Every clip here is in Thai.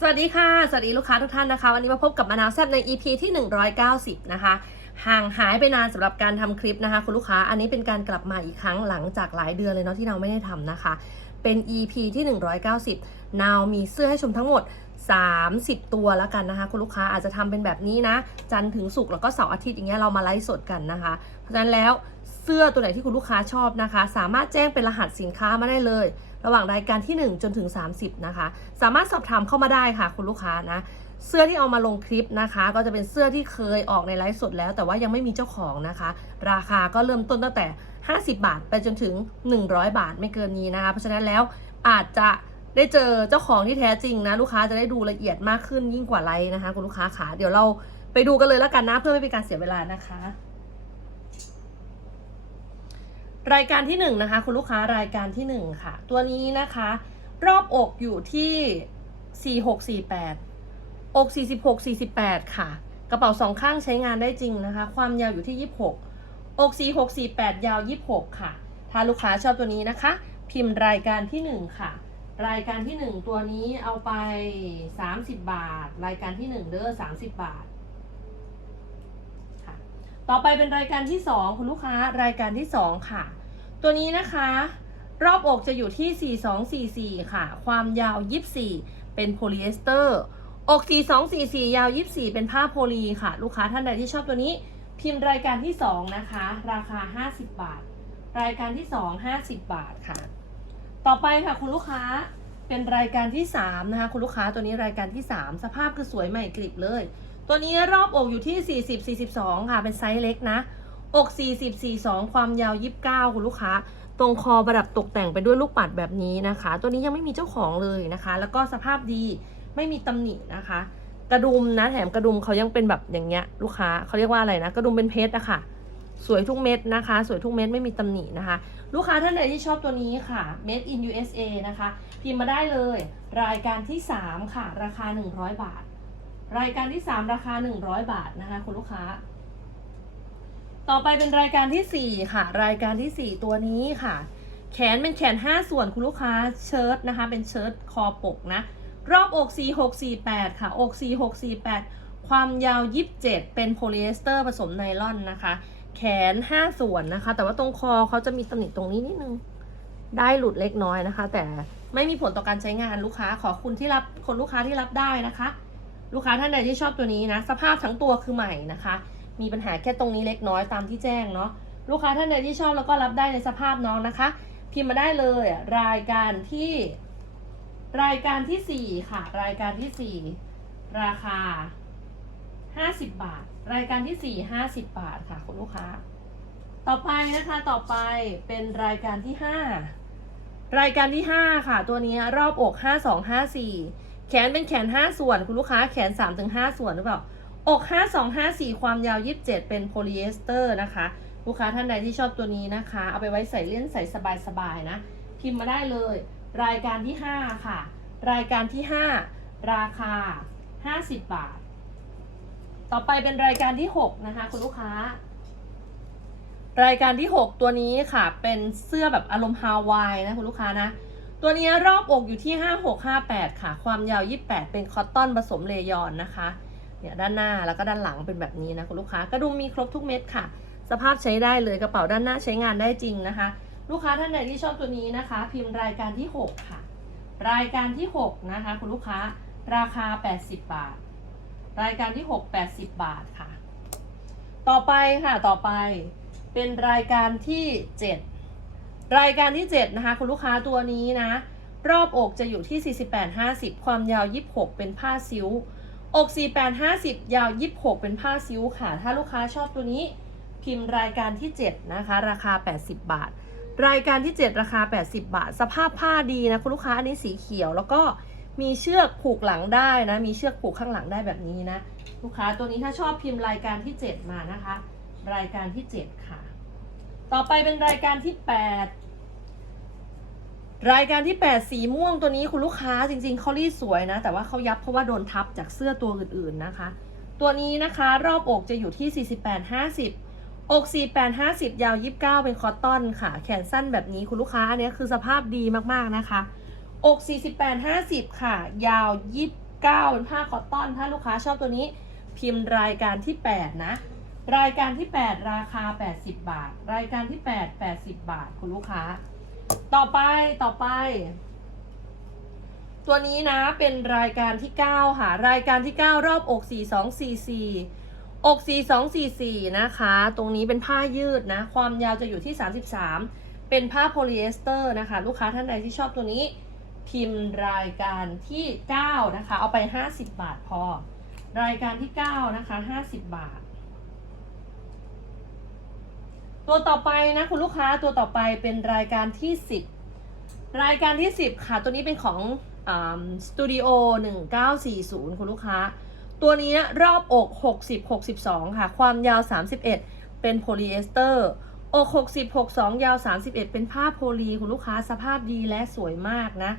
สวัสดีค่ะ สวัสดีลูกค้าทุกท่านนะคะ วันนี้มาพบกับมะนาวแซบใน EP ที่ 190 นะคะ ห่างหายไปนานสำหรับการทำคลิปนะคะ คุณลูกค้าอันนี้เป็นการกลับมาอีกครั้งหลังจากหลายเดือนเลยเนาะที่เราไม่ได้ทำนะคะ เป็น EP ที่ 190 นาวมีเสื้อให้ชมทั้งหมด 30 ตัวแล้วกันนะคะ คุณลูกค้าอาจจะทำเป็นแบบนี้นะ จันทร์ถึงศุกร์แล้วก็เสาร์อาทิตย์อย่างเงี้ยเรามาไลฟ์สดกันนะคะ เพราะฉะนั้นแล้ว เสื้อตัวไหนที่คุณลูกค้าชอบนะคะ สามารถแจ้งเป็นรหัสสินค้ามาได้เลย ระหว่างรายการที่ 1 จนถึง 30 นะคะ สามารถสอบถามเข้ามาได้ค่ะคุณลูกค้านะเสื้อที่เอามาลงคลิปนะคะ ก็จะเป็นเสื้อที่เคยออกในไลฟ์สดแล้ว แต่ว่ายังไม่มีเจ้าของนะคะ ราคาก็เริ่มต้นตั้งแต่ 50 บาท ไปจนถึง 100 บาทไม่เกินนี้นะคะ เพราะฉะนั้นแล้วอาจจะได้เจอเจ้าของที่แท้จริงนะ ลูกค้าจะได้ดูละเอียดมากขึ้นยิ่งกว่าไลฟ์นะคะ คุณลูกค้าขาเดี๋ยวเราไปดูกันเลยแล้วกันนะ เพื่อไม่เป็นการเสียเวลานะคะ รายการที่หนึ่งนะคะคุณลูกค้ารายการที่หนึ่งค่ะ ตัวนี้นะคะ รอบอกอยู่ที่ 4648 อก 46 48 ค่ะ กระเป๋าสองข้างใช้งานได้จริงนะคะ ความยาวอยู่ที่ 26 อก 46 48 ยาว 26 ค่ะ ถ้าลูกค้าชอบตัวนี้นะคะ พิมพ์รายการที่ 1 ค่ะ รายการที่ 1 ตัวนี้เอาไป 30 บาท รายการที่ 1 เด้อ30 บาทค่ะต่อไปเป็นรายการที่ 2 คุณลูกค้ารายการที่ 2 ค่ะ ตัวนี้นะคะ รอบอกจะอยู่ที่ 4244 ค่ะ ความยาว 24 เป็นโพลีเอสเตอร์อก4244 ยาว 24 เป็นผ้าโพลีค่ะ ลูกค้าท่านใดที่ชอบตัวนี้ พิมพ์รายการที่ 2 นะคะ ราคา 50 บาท รายการที่ 2 50 บาทค่ะ ต่อไปค่ะคุณลูกค้าเป็นรายการที่ 3 นะคะ คุณลูกค้าตัวนี้รายการที่ 3 สภาพคือสวยใหม่กริบเลย ตัวนี้รอบอกอยู่ที่ 40 42 ค่ะ เป็นไซส์เล็กนะ อก40 42 ความยาว 29 คุณลูกค้า ตรงคอประดับตกแต่งไปด้วยลูกปัดแบบนี้นะคะ ตัวนี้ยังไม่มีเจ้าของเลยนะคะ แล้วก็สภาพดีไม่มีตำหนินะคะ กระดุมนะแถมกระดุมเขายังเป็นแบบอย่างเงี้ยลูกค้าเขาเรียกว่าอะไรนะ กระดุมเป็นเพชรอะค่ะ สวยทุกเม็ดนะคะ สวยทุกเม็ดไม่มีตำหนินะคะ ลูกค้าท่านใดที่ชอบตัวนี้ค่ะ made in USA นะคะ พิมพ์มาได้เลย รายการที่ 3 ค่ะ ราคา 100 บาท รายการที่ 3 ราคา 100 บาทนะคะคุณลูกค้า ต่อไปเป็นรายการที่ 4 ค่ะ รายการที่ 4 ตัวนี้ค่ะ แขนเป็นแขน 5 ส่วนคุณลูกค้าเชิ้ตนะคะ เป็นเชิ้ตคอปกนะ รอบอก 4648 ค่ะ อก 4648 ความยาว 27 เป็นโพลีเอสเตอร์ผสมไนล่อนนะคะ แขน 5 ส่วนนะคะ แต่ว่าตรงคอเขาจะมีตำหนิตรงนี้นิดนึง ได้หลุดเล็กน้อยนะคะ แต่ไม่มีผลต่อการใช้งานลูกค้า ขอคุณที่รับคนลูกค้าที่รับได้นะคะ ลูกค้าท่านใดที่ชอบตัวนี้นะ สภาพทั้งตัวคือใหม่นะคะ มีปัญหาแค่ตรงนี้เล็กน้อยตามที่แจ้งเนาะลูกค้าท่านใดที่ชอบแล้วก็รับได้ในสภาพน้องนะคะ พิมพ์มาได้เลยรายการที่ รายการที่สี่ค่ะ รายการที่สี่ราคาห้าสิบบาท รายการที่สี่ห้าสิบบาทค่ะคุณลูกค้า ต่อไปนะคะต่อไปเป็นรายการที่ห้ารายการที่ห้าค่ะ ตัวนี้รอบอกห้าสองห้าสี่แขนเป็นแขนห้าส่วน คุณลูกค้าแขนสามถึงห้าส่วนหรือเปล่า อกห้าสองห้าสี่ความยาวยี่สิบเจ็ดเป็นโพลีเอสเตอร์นะคะ ลูกค้าท่านใดที่ชอบตัวนี้นะคะ เอาไปไว้ใส่เล่นใส่สบายๆนะ พิมพ์มาได้เลย รายการที่ 5 ค่ะ รายการที่ 5 ราคา 50 บาท ต่อไปเป็นรายการที่ 6 นะคะ คุณลูกค้า รายการที่ 6 ตัวนี้ค่ะ เป็นเสื้อแบบอารมณ์ฮาวายนะคุณลูกค้านะ ตัวนี้รอบอกอยู่ที่ 5658 ค่ะ ความยาว 28 เป็นคอตตอนผสมเลยอนนะคะ เนี่ยด้านหน้าแล้วก็ด้านหลังเป็นแบบนี้นะคุณลูกค้ากระดุมมีครบทุกเม็ดค่ะ สภาพใช้ได้เลยกระเป๋าด้านหน้าใช้งานได้จริงนะคะ ลูกค้าท่านใดที่ชอบตัวนี้นะคะ พิมพ์รายการที่ 6 ค่ะ รายการที่ 6 นะคะ คุณลูกค้าราคา 80 บาท รายการที่ 6 80 บาทค่ะ ต่อไปค่ะต่อไปเป็นรายการที่ 7 รายการที่ 7 นะคะ คุณลูกค้าตัวนี้นะ รอบอกจะอยู่ที่ 48 50 ความยาว 26 เป็นผ้าซิว อก48 50 ยาว 26 เป็นผ้าซิวค่ะ ถ้าลูกค้าชอบตัวนี้พิมพ์รายการที่ 7 นะคะ ราคา 80 บาท รายการที่ 7 ราคา 80 บาท สภาพผ้าดีนะ คุณลูกค้าอันนี้สีเขียว แล้วก็มีเชือกผูกหลังได้นะ มีเชือกผูกข้างหลังได้แบบนี้นะ ลูกค้าตัวนี้ถ้าชอบพิมพ์รายการที่ 7 มานะคะ รายการที่ 7 ค่ะ ต่อไปเป็นรายการที่ 8 รายการที่ 8 สีม่วงตัวนี้คุณลูกค้าจริงๆเขารีดสวยนะ แต่ว่าเขายับเพราะว่าโดนทับจากเสื้อตัวอื่นๆนะคะ ตัวนี้นะคะรอบอกจะอยู่ที่ 48 50 อก 48 50 ยาว 29 เป็นคอตตอนค่ะ แขนสั้นแบบนี้คุณลูกค้าอันนี้คือสภาพดีมากๆนะคะ อก 48 50 ค่ะ ยาว 29 เป็นผ้าคอตตอน ถ้าลูกค้าชอบตัวนี้พิมพ์รายการที่ 8 นะ รายการที่ 8 ราคา 80 บาท รายการที่ 8 80 บาท คุณลูกค้า ต่อไปต่อไป ตัวนี้นะเป็นรายการที่ 9 ค่ะ รายการที่ 9 รอบอก 4244 อก 4244 นะคะ ตรงนี้เป็นผ้ายืดนะ ความยาวจะอยู่ที่ 33 เป็นผ้าโพลีเอสเตอร์นะคะ ลูกค้าท่านใดที่ชอบตัวนี้ พิมพ์รายการที่ 9 นะคะ เอาไป 50 บาทพอ รายการที่ 9 นะคะ 50 บาท ตัวต่อไปนะคุณลูกค้าตัวต่อไปเป็นรายการที่ 10 รายการที่ 10 ค่ะตัวนี้เป็นของสตูดิโอ1940 คุณลูกค้า ตัวนี้รอบอก 60 62 ค่ะ ความยาว 31 เป็นโพลีเอสเตอร์อก60 62 ยาว 31 เป็นผ้าโพลีคุณลูกค้าสภาพดีและสวยมากนะ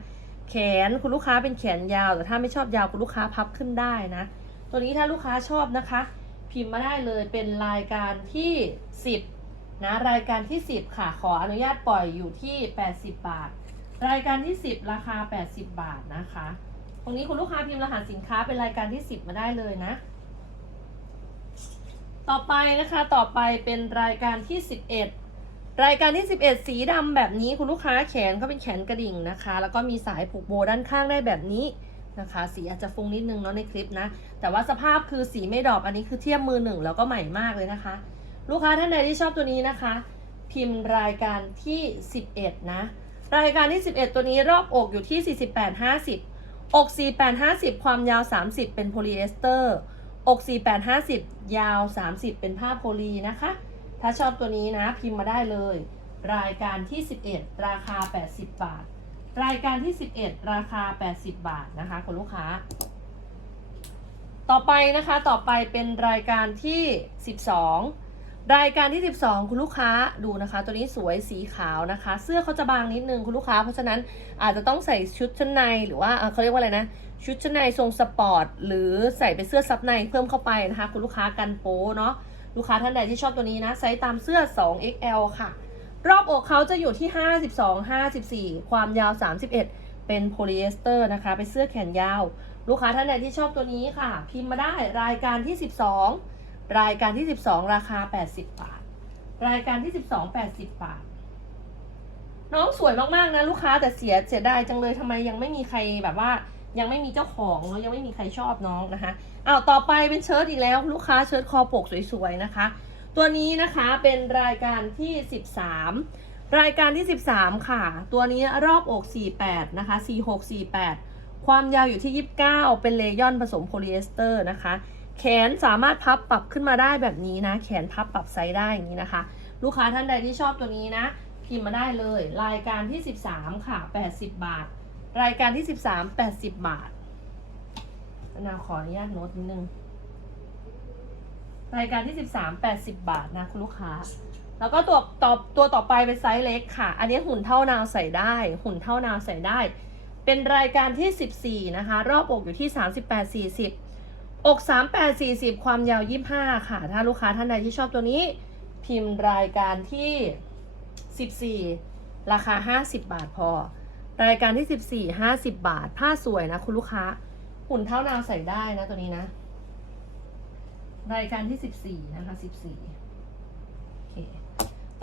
แขนคุณลูกค้าเป็นแขนยาว แต่ถ้าไม่ชอบยาวคุณลูกค้าพับขึ้นได้นะ ตัวนี้ถ้าลูกค้าชอบนะคะ พิมพ์มาได้เลยเป็นรายการที่ 10 นะรายการที่ 10 ค่ะขออนุญาตปล่อยอยู่ที่ 80 บาท รายการที่ 10 ราคา 80 บาทนะคะตรงนี้คุณลูกค้าพิมพ์รหัสสินค้าเป็นรายการที่ 10 มาได้เลยนะ ต่อไปนะคะต่อไปเป็นรายการที่ 11 รายการที่ 11 สีดำแบบนี้คุณลูกค้าแขนเขาเป็นแขนกระดิ่งนะคะ แล้วก็มีสายผูกโบด้านข้างได้แบบนี้นะคะสีอาจจะฟุ้งนิดนึงเนาะในคลิปนะ แต่ว่าสภาพคือสีไม่ดรอบอันนี้คือเทียบมือหนึ่งแล้วก็ใหม่มากเลยนะคะ ลูกค้าท่านใดที่ชอบตัวนี้นะคะ พิมพ์รายการที่ 11 นะ รายการที่ 11 ตัวนี้รอบอกอยู่ที่ 48 50 อก 48 50 ความยาว 30 เป็นโพลีเอสเตอร์ อก 48 50 ยาว 30 เป็นผ้าโพลีนะคะ ถ้าชอบตัวนี้นะพิมพ์มาได้เลย รายการที่ 11 ราคา 80 บาท รายการที่ 11 ราคา 80 บาทนะคะคุณลูกค้าต่อไปนะคะ ต่อไปเป็นรายการที่ 12 รายการที่ 12 คุณลูกค้าดูนะคะ ตัวนี้สวยสีขาวนะคะ เสื้อเขาจะบางนิดนึงคุณลูกค้า เพราะฉะนั้นอาจจะต้องใส่ชุดชั้นในหรือว่าเขาเรียกว่าอะไรนะ ชุดชั้นในทรงสปอร์ตหรือใส่เป็นเสื้อซับในเพิ่มเข้าไปนะคะ คุณลูกค้ากันโป้เนาะลูกค้าท่านใดที่ชอบตัวนี้นะไซส์ตามเสื้อ 2XL ค่ะ รอบอกเขาจะอยู่ที่ 52 54 ความยาว 31 เป็นโพลีเอสเตอร์นะคะเป็นเสื้อแขนยาว ลูกค้าท่านใดที่ชอบตัวนี้ค่ะ พิมพ์มาได้รายการที่ 12 รายการที่ 12 ราคา 80 บาท รายการที่ 12 80 บาท น้องสวยมากๆนะลูกค้าแต่เสียเสียดายจังเลยทำไมยังไม่มีใครแบบว่า ยังไม่มีเจ้าของเนาะยังไม่มีใครชอบน้องนะคะอ้าวต่อไปเป็นเชิ้ตอีกแล้ว ลูกค้าเชิ้ตคอปกสวยๆนะคะ ตัวนี้นะคะเป็นรายการที่ 13 รายการที่ 13 ค่ะ ตัวนี้รอบอก 48 นะคะ 4648 ความยาวอยู่ที่ 29 เป็นเลยอนผสมโพลีเอสเตอร์นะคะ แขนสามารถพับปรับขึ้นมาได้แบบนี้นะ แขนพับปรับไซส์ได้อย่างนี้นะคะ ลูกค้าท่านใดที่ชอบตัวนี้นะพิมพ์มาได้เลย รายการที่ 13 ค่ะ 80 บาท รายการที่ 13 80 บาทนาขออนุญาตโน้ตนิดนึงรายการที่ 13 80 บาทนะคุณลูกค้า แล้วก็ตัวต่อตัวต่อไปเป็นไซส์เล็กค่ะ อันนี้หุ่นเท่านาวใส่ได้ หุ่นเท่านาวใส่ได้ เป็นรายการที่ 14 นะคะ รอบอกอยู่ที่ 38 40 อก38 40 ความยาว 25 ค่ะ ถ้าลูกค้าท่านใดที่ชอบตัวนี้ พิมพ์รายการที่ 14 ราคา 50 บาทพอ รายการที่ 14 50 บาท ผ้าสวยนะคุณลูกค้า หุ่นเท่านาวใส่ได้นะตัวนี้นะ รายการที่ 14 นะคะ 14 โอเค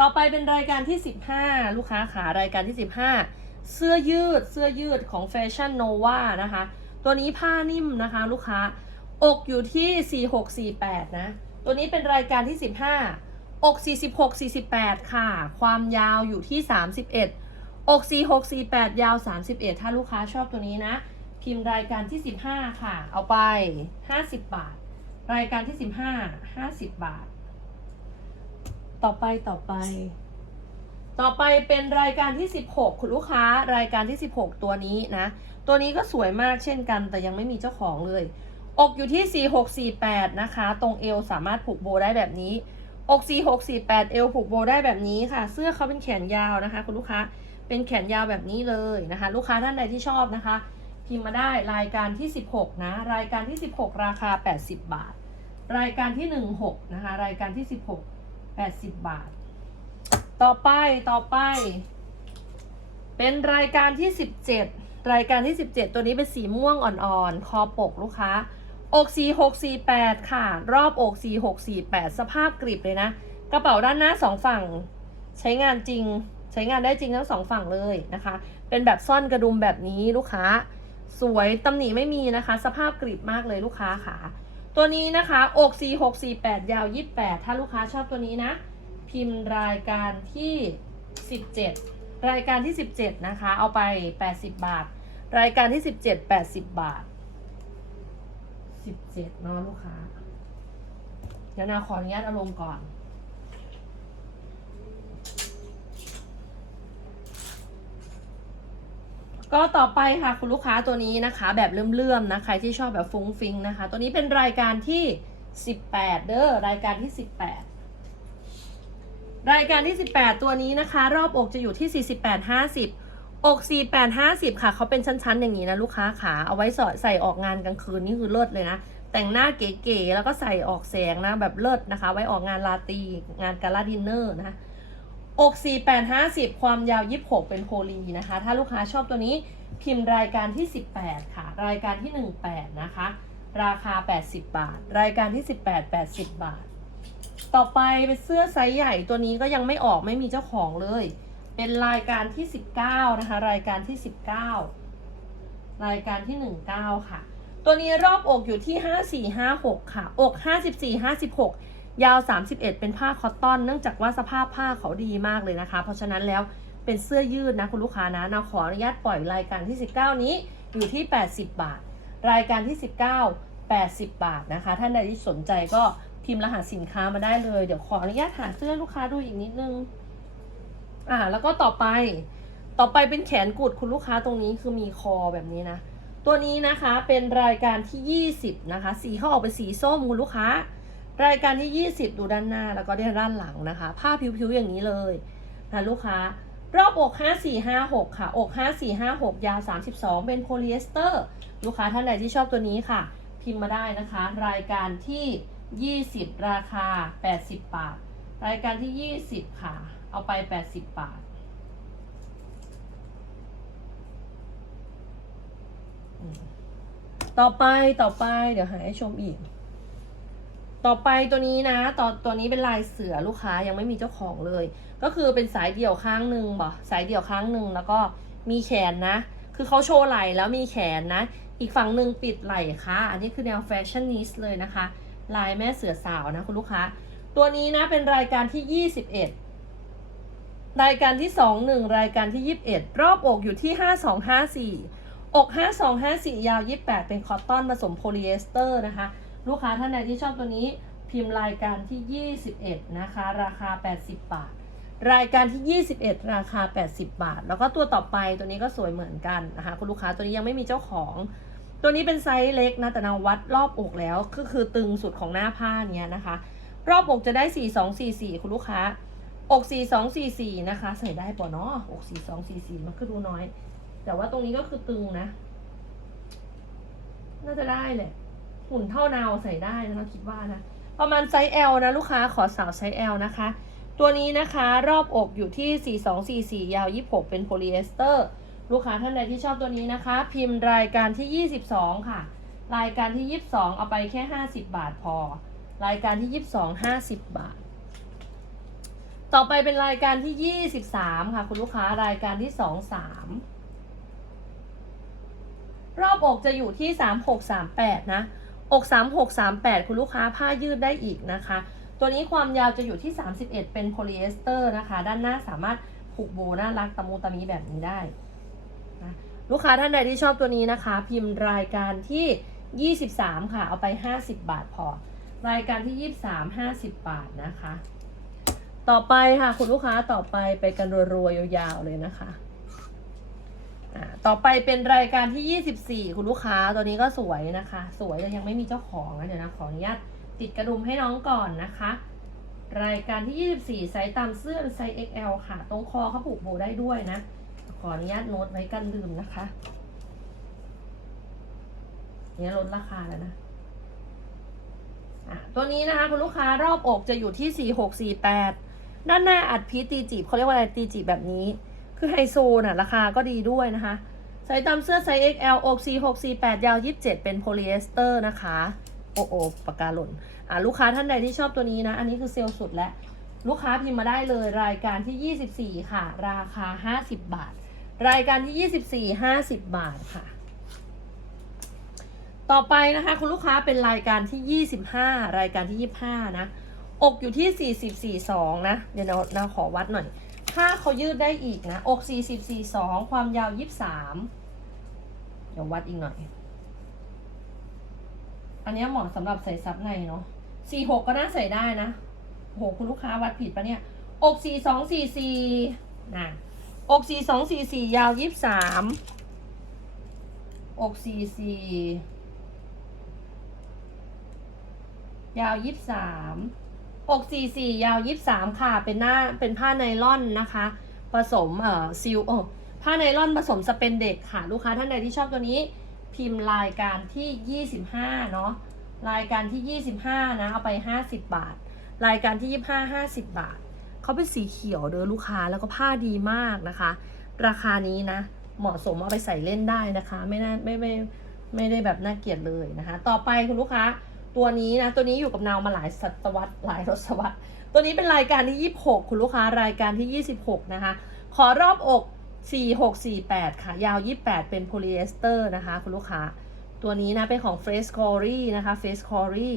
ต่อไปเป็นรายการที่ 15 ลูกค้าขารายการที่ 15 เสื้อยืด เสื้อยืดของแฟชั่นโนวานะคะ ตัวนี้ผ้านิ่มนะคะ ลูกค้า อกอยู่ที่ 4648 นะ ตัวนี้เป็นรายการที่ 15 อก 46 48 ค่ะ ความยาวอยู่ที่ 31 อก 46 48 ยาว 31 ถ้าลูกค้าชอบตัวนี้นะ พิมพ์รายการที่ 15 ค่ะ เอาไป 50 บาท รายการที่ 15 50 บาท ต่อไปต่อไป ต่อไปเป็นรายการที่ 16 คุณลูกค้ารายการที่ 16 ตัวนี้นะ ตัวนี้ก็สวยมากเช่นกัน แต่ยังไม่มีเจ้าของเลย อกอยู่ที่ 4648 นะคะ ตรงเอวสามารถผูกโบได้แบบนี้ อก 4648 เอวผูกโบได้แบบนี้ค่ะ เสื้อเขาเป็นแขนยาวนะคะ คุณลูกค้า เป็นแขนยาวแบบนี้เลยนะคะ ลูกค้าท่านใดที่ชอบนะคะ พิมพ์มาได้รายการที่ 16 นะ รายการที่ 16 ราคา 80 บาท รายการที่ 16 นะคะ รายการที่ 16 80 บาท ต่อไป ต่อไป เป็นรายการที่ 17รายการที่ 17 ตัวนี้เป็นสีม่วงอ่อนๆ คอปกลูกค้า อก4648 ค่ะ รอบอก4648 สภาพกริบเลยนะ กระเป๋าด้านหน้าสองฝั่ง ใช้งานจริง ใช้งานได้จริงทั้งสองฝั่งเลยนะคะ เป็นแบบซ่อนกระดุมแบบนี้ลูกค้า สวยตำหนิไม่มีนะคะ สภาพกริบมากเลยลูกค้าค่ะ ตัวนี้นะคะอก4648 ยาว 28 ถ้าลูกค้าชอบตัวนี้นะ พิมพ์รายการที่ 17 รายการที่ 17 นะคะ เอาไป 80 บาท รายการที่ 17 80 บาท 17เจ็ดเนาะลูกค้า เดี๋ยวนาขออนุญาตเอาลงก่อน ก็ต่อไปค่ะคุณลูกค้าตัวนี้นะคะ แบบเลื่อมๆนะใครที่ชอบแบบฟุ้งฟิงนะคะ ตัวนี้เป็นรายการที่18เด้อรายการที่18รายการที่ 18 ตัวนี้นะคะ รอบอกจะอยู่ที่ 48 50 อก48 50 ค่ะ เขาเป็นชั้นๆ อย่างนี้นะลูกค้าขาเอาไว้สอดใส่ออกงานกลางคืนนี่คือเลิศเลยนะ แต่งหน้าเก๋ๆ แล้วก็ใส่ออกแสงนะ แบบเลิศนะคะ ไว้ออกงานลาตรีงานกาลาดินเนอร์นะ อก4850 ความยาว 26 เป็นโพลีนะคะ ถ้าลูกค้าชอบตัวนี้พิมพ์รายการที่ 18 ค่ะ รายการที่ 18 นะคะ ราคา 80 บาท รายการที่ 18 80 บาท ต่อไปเป็นเสื้อไซส์ใหญ่ตัวนี้ก็ยังไม่ออกไม่มีเจ้าของเลย เป็นรายการที่ 19 นะคะ รายการที่ 19 รายการที่ 19 ค่ะ ตัวนี้รอบอกอยู่ที่ 5456 ค่ะ อก 54 56 ยาว 31 เป็นผ้าคอตตอน เนื่องจากว่าสภาพผ้าเขาดีมากเลยนะคะ เพราะฉะนั้นแล้วเป็นเสื้อยืดนะคุณลูกค้านะเราขออนุญาตปล่อยรายการที่ 19 นี้อยู่ที่ 80 บาท รายการที่ 19 80 บาทนะคะ ท่านใดที่สนใจก็พิมพ์รหัสสินค้ามาได้เลย เดี๋ยวขออนุญาตหาเสื้อลูกค้าดูอีกนิดนึง อ่า แล้วก็ต่อไปต่อไปเป็นแขนกุดคุณลูกค้าตรงนี้คือมีคอแบบนี้นะตัวนี้นะคะเป็นรายการที่ 20 นะคะ สีเขาออกเป็นสีส้มคุณลูกค้า รายการที่ 20 ดูด้านหน้าแล้วก็ด้านหลังนะคะ ผ้าผิวๆอย่างนี้เลยนะลูกค้า รอบอก 5456 ค่ะ อก 5456 ยาว 32 เป็นโพลีเอสเตอร์ ลูกค้าท่านใดที่ชอบตัวนี้ค่ะ พิมพ์มาได้นะคะ รายการที่ 20 ราคา 80 บาท รายการที่ 20 ค่ะ เอาไป 80 บาท ต่อไปต่อไปเดี๋ยวหาให้ชมอีก ต่อไปตัวนี้นะต่อตัวนี้เป็นลายเสือลูกค้ายังไม่มีเจ้าของเลย ก็คือเป็นสายเดี่ยวข้างหนึ่งบ่สายเดี่ยวข้างหนึ่งแล้วก็มีแขนนะ คือเขาโชว์ไหล่แล้วมีแขนนะ อีกฝั่งหนึ่งปิดไหล่ค่ะ อันนี้คือแนวแฟชั่นนิสเลยนะคะ ลายแม่เสือสาวนะคุณลูกค้า ตัวนี้นะเป็นรายการที่ 21 รายการที่ 21 รายการที่ 21 รอบอกอยู่ที่ 5254 อก 5254 ยาว 28 เป็นคอตตอนผสมโพลีเอสเตอร์นะคะ ลูกค้าท่านใดที่ชอบตัวนี้พิมพ์รายการที่ 21 นะคะ ราคา 80 บาท รายการที่ 21 ราคา 80 บาท แล้วก็ตัวต่อไปตัวนี้ก็สวยเหมือนกันนะคะคุณลูกค้าตัวนี้ยังไม่มีเจ้าของ ตัวนี้เป็นไซส์เล็กนะแต่นาวัดรอบอกแล้วก็คือตึงสุดของหน้าผ้าเนี้ยนะคะ รอบอกจะได้ 4244 คุณลูกค้า อก4244นะคะ ใส่ได้ปะเนาะอก4244มันก็ดูน้อย แต่ว่าตรงนี้ก็คือตึงนะ น่าจะได้แหละหุ่นเท่านาวใส่ได้นะเราคิดว่านะ ประมาณไซส์ L นะลูกค้าขอสาวไซส์ L นะคะ ตัวนี้นะคะรอบอกอยู่ที่ 4244 ยาว 26 เป็นโพลีเอสเตอร์ ลูกค้าท่านใดที่ชอบตัวนี้นะคะ พิมพ์รายการที่ 22 ค่ะ รายการที่ 22 เอาไปแค่ 50 บาทพอ รายการที่ 22 50 บาท ต่อไปเป็นรายการที่23ค่ะ คุณลูกค้ารายการที่23รอบอกจะอยู่ที่3638นะ อก3638คุณลูกค้าผ้ายืดได้อีกนะคะ ตัวนี้ความยาวจะอยู่ที่31เป็นโพลีเอสเตอร์นะคะ ด้านหน้าสามารถผูกโบน่ารักตะมูตะมีแบบนี้ได้นะลูกค้าท่านใดที่ชอบตัวนี้นะคะ พิมพ์รายการที่ 23 ค่ะ เอาไป 50 บาทพอ รายการที่ 23 50 บาทนะคะ ต่อไปค่ะคุณลูกค้าต่อไปไปกันรัวๆยาวๆเลยนะคะอ่าต่อไปเป็นรายการที่ 24 คุณลูกค้าตัวนี้ก็สวยนะคะ สวยแต่ยังไม่มีเจ้าของนะเดี๋ยวนะขออนุญาตติดกระดุมให้น้องก่อนนะคะ รายการที่ 24 ไซส์ตามเสื้อเป็นไซส์ XL ค่ะ ตรงคอเขาผูกโบได้ด้วยนะ ขออนุญาตโน้ตไว้กันลืมนะคะเนี่ยลดราคาแล้วนะอะตัวนี้นะคะคุณลูกค้ารอบอกจะอยู่ที่ 4648 ด้านหน้าอัดพีตีจีบเขาเรียกว่าอะไรตีจีบแบบนี้ คือไฮโซน่ะราคาก็ดีด้วยนะคะใส่ตามเสื้อไซส์ XL อก4 6 4 8 ยาว 27 เป็นโพลีเอสเตอร์นะคะ โอโอปากกาหล่น อ่าลูกค้าท่านใดที่ชอบตัวนี้นะ อันนี้คือเซลล์สุดแล้ว ลูกค้าพิมพ์มาได้เลยรายการที่ 24 ค่ะ ราคา 50 บาท รายการที่ 24 50 บาทค่ะ ต่อไปนะคะ คุณลูกค้าเป็นรายการที่ 25 รายการที่ 25 นะ อกอยู่ที่ 40 42 นะ เดี๋ยวเราเราขอวัดหน่อย ถ้าเขายืดได้อีกนะ อก 40 42 ความยาว 23 เดี๋ยววัดอีกหน่อย อันนี้เหมาะสำหรับใส่ซับในเนาะ 46 ก็น่าใส่ได้นะโหคุณลูกค้าวัดผิดปะเนี่ย อกสี่สองสี่สี่นะอกสี่สองสี่สี่ยาวยี่สิบสามอกสี่สี่ยาวยี่ สิบสามอกสี่สี่ยาวยี่สิบสามค่ะ เป็นหน้า เป็นผ้าไนล่อนนะคะ ผสมเอ่อซิลโอผ้าไนล่อนผสมสเปนเด็กค่ะ ลูกค้าท่านใดที่ชอบตัวนี้ พิมพ์รายการที่ 25 เนาะ รายการที่ 25 นะ เอาไป 50 บาท รายการที่ 25 50 บาท เขาเป็นสีเขียวเด้อลูกค้า แล้วก็ผ้าดีมากนะคะ ราคานี้นะ เหมาะสมเอาไปใส่เล่นได้นะคะ ไม่น่าไม่ไม่ไม่ได้แบบน่าเกลียดเลยนะคะ ต่อไปคุณลูกค้า ตัวนี้นะ ตัวนี้อยู่กับนาวมาหลายศตวรรษหลายทศวรรษ ตัวนี้เป็นรายการที่ 26 คุณลูกค้ารายการที่ 26 นะคะ ขอรอบอก 4648 ค่ะ ยาว 28 เป็นโพลีเอสเตอร์นะคะ คุณลูกค้า ตัวนี้นะ เป็นของ Face c o r y นะคะ Face c o r y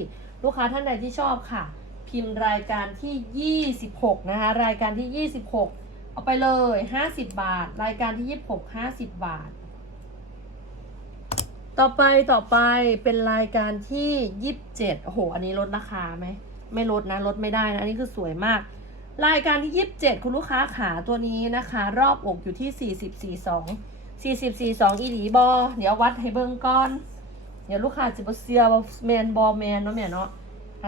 ลูกค้าท่านใดที่ชอบค่ะ พิมพ์รายการที่ 26 นะคะ รายการที่ 26 เอาไปเลย 50 บาท รายการที่ 26 50 บาท ต่อไปต่อไปเป็นรายการที่27โอ้โห อันนี้ลดราคาไหม ไม่ลดนะ ลดไม่ได้นะ อันนี้คือสวยมาก รายการที่27คุณลูกค้าขาตัวนี้นะคะ รอบอกอยู่ที่40 42 40 42อีหลีบอ เดี๋ยววัดให้เบิ่งก่อน เดี๋ยวลูกค้าจะบเซียว่าแมนบอแมนเนาะแม่เนาะ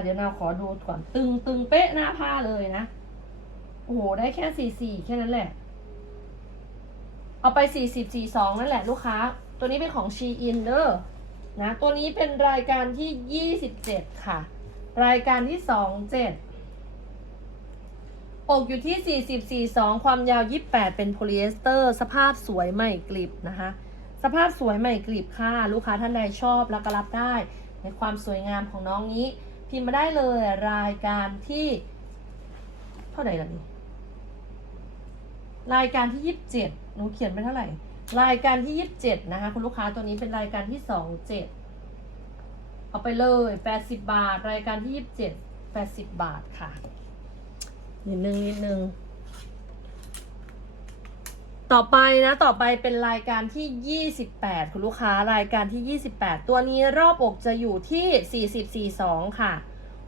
เดี๋ยวเราขอดูก่อน ตึงตึงเป๊ะหน้าผ้าเลยนะ โอ้โห ได้แค่44แค่นั้นแหละ เอาไป40 42นั่นแหละลูกค้า ตัวนี้เป็นของ s h ีอินเดอร์นะ ตัวนี้เป็นรายการที่ 27 ค่ะ รายการที่ 27 อกอยู่ที่ 40 42 ความยาว 28 เป็นโพลีเอสเตอร์ สภาพสวยใหม่กลิบนะคะ สภาพสวยใหม่กลิบค่ะ ลูกค้าท่านใดชอบแล้วก็รับได้ ในความสวยงามของน้องนี้ พิมพ์มาได้เลยรายการที่ เท่าไหร่ล่ะนี่รายการที่ 27 หนูเขียนไปเท่าไหร่ รายการที่ 27 นะคะ คุณลูกค้าตัวนี้เป็นรายการที่ 27 เอาไปเลย 80 บาท รายการที่ 27 80 บาทค่ะนิดนึงนิดนึงต่อไปนะต่อไปเป็นรายการที่ 28 คุณลูกค้ารายการที่ 28 ตัวนี้รอบอกจะอยู่ที่ 40 42 ค่ะ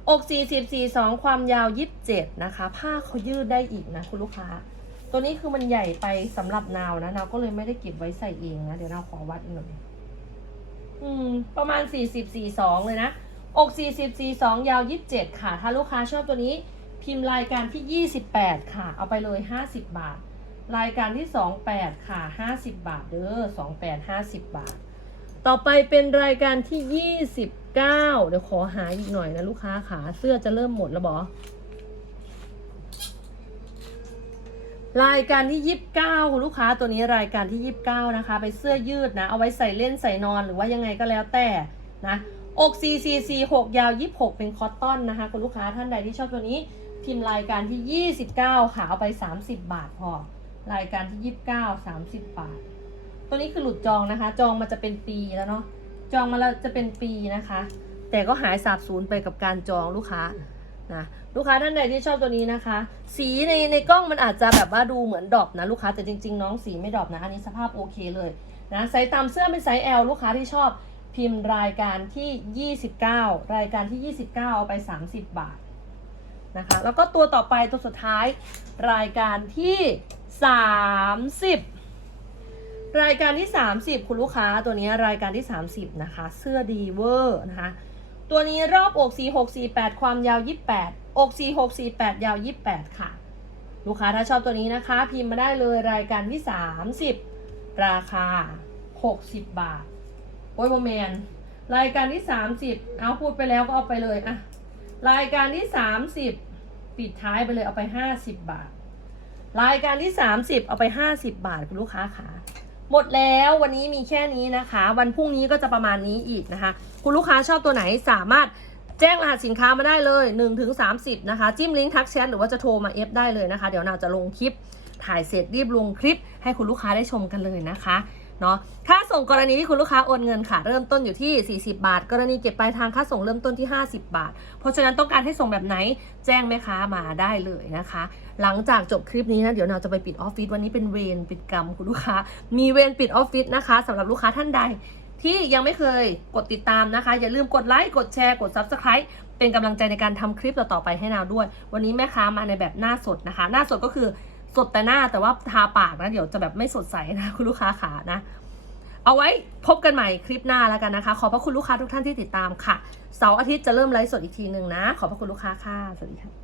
อก 40 42 ความยาว 27 นะคะ ผ้าเขายืดได้อีกนะคุณลูกค้า ตัวนี้คือมันใหญ่ไปสำหรับนาวนะนาวก็เลยไม่ได้เก็บไว้ใส่เองนะเดี๋ยวนาวขอวัดหน่อยอืม ประมาณ40 42เลยนะอก40 42ยาว27ค่ะ ถ้าลูกค้าชอบตัวนี้พิมพ์รายการที่28ค่ะ เอาไปเลย50บบาท รายการที่28ค่ะ50บบาทเด้อ28 50บบาท ต่อไปเป็นรายการที่29เดี๋ยวขอหาอีกหน่อยนะลูกค้าขาเสื้อจะเริ่มหมดแล้วบอ รายการที่ 29คุณลูกค้าตัวนี้รายการที่ 29 นะคะเป็นเสื้อยืดนะ เอาไว้ใส่เล่นใส่นอนหรือว่ายังไงก็แล้วแต่นะอก4446ยาว 26 เป็นคอตตอนนะคะคุณลูกค้าท่านใดที่ชอบตัวนี้ พิมพ์รายการที่ 29ค่ะเอาไป 30 บาทพอ รายการที่ 29 30 บาท ตัวนี้คือหลุดจองนะคะ จองมาจะเป็นปีแล้วเนาะจองมาแล้วจะเป็นปีนะคะ แต่ก็หายสาบสูญไปกับการจองลูกค้า นะลูกค้าท่านใดที่ชอบตัวนี้นะคะ สีในในกล้องมันอาจจะแบบว่าดูเหมือนดรอปนะลูกค้าแต่จริง ๆ น้องสีไม่ดรอปนะอันนี้สภาพโอเคเลยนะไซส์ตามเสื้อเป็นไซส์ L ลูกค้าที่ชอบพิมพ์รายการที่ 29 รายการที่ 29 เอาไป 30 บาทนะคะแล้วก็ตัวต่อไปตัวสุดท้ายรายการที่ 30 รายการที่ 30 คุณลูกค้าตัวนี้รายการที่ 30 นะคะ เสื้อดีเวอร์นะคะ ตัวนี้รอบอก 4648 ความยาว 28 อก 4648 ยาว 28 ค่ะ ลูกค้าถ้าชอบตัวนี้นะคะ พิมพ์มาได้เลยรายการที่ 30 ราคา 60 บาท โอ้ยโมเมนรายการที่ 30 เอาพูดไปแล้วก็เอาไปเลยอะรายการที่ 30 ปิดท้ายไปเลยเอาไป 50 บาท รายการที่ 30 เอาไป 50 บาทคุณลูกค้าขา หมดแล้ววันนี้มีแค่นี้นะคะ วันพรุ่งนี้ก็จะประมาณนี้อีกนะคะ คุณลูกค้าชอบตัวไหนสามารถแจ้งรหัสสินค้ามาได้เลย1ถึง30 นะคะ จิ้มลิงก์ทักแชทหรือว่าจะโทรมาเอฟได้เลยนะคะ เดี๋ยวเราจะลงคลิปถ่ายเสร็จรีบลงคลิปให้คุณลูกค้าได้ชมกันเลยนะคะ เนาะค่าส่งกรณีที่คุณลูกค้าโอนเงินค่ะ เริ่มต้นอยู่ที่ 40 บาท กรณีเก็บปลายทางค่าส่งเริ่มต้นที่ 50 บาท เพราะฉะนั้นต้องการให้ส่งแบบไหนแจ้งแม่ค้ามาได้เลยนะคะ หลังจากจบคลิปนี้นะเดี๋ยวเราจะไปปิดออฟฟิศวันนี้เป็นเวรปิดกรรมคุณลูกค้า มีเวรปิดออฟฟิศนะคะสำหรับลูกค้าท่านใดที่ยังไม่เคยกดติดตามนะคะ อย่าลืมกดไลค์กดแชร์กด Subscribe เป็นกำลังใจในการทำคลิปต่อๆไปให้นาวด้วย วันนี้แม่ค้ามาในแบบหน้าสดนะคะ หน้าสดก็คือ สดแต่หน้าแต่ว่าทาปากนะ เดี๋ยวจะแบบไม่สดใสนะคุณลูกค้าขานะ เอาไว้พบกันใหม่คลิปหน้าแล้วกันนะคะ ขอบพระคุณลูกค้าทุกท่านที่ติดตามค่ะ เสาร์อาทิตย์จะเริ่มไลฟ์สดอีกทีหนึ่งนะ ขอบพระคุณลูกค้าค่ะ สวัสดีค่ะ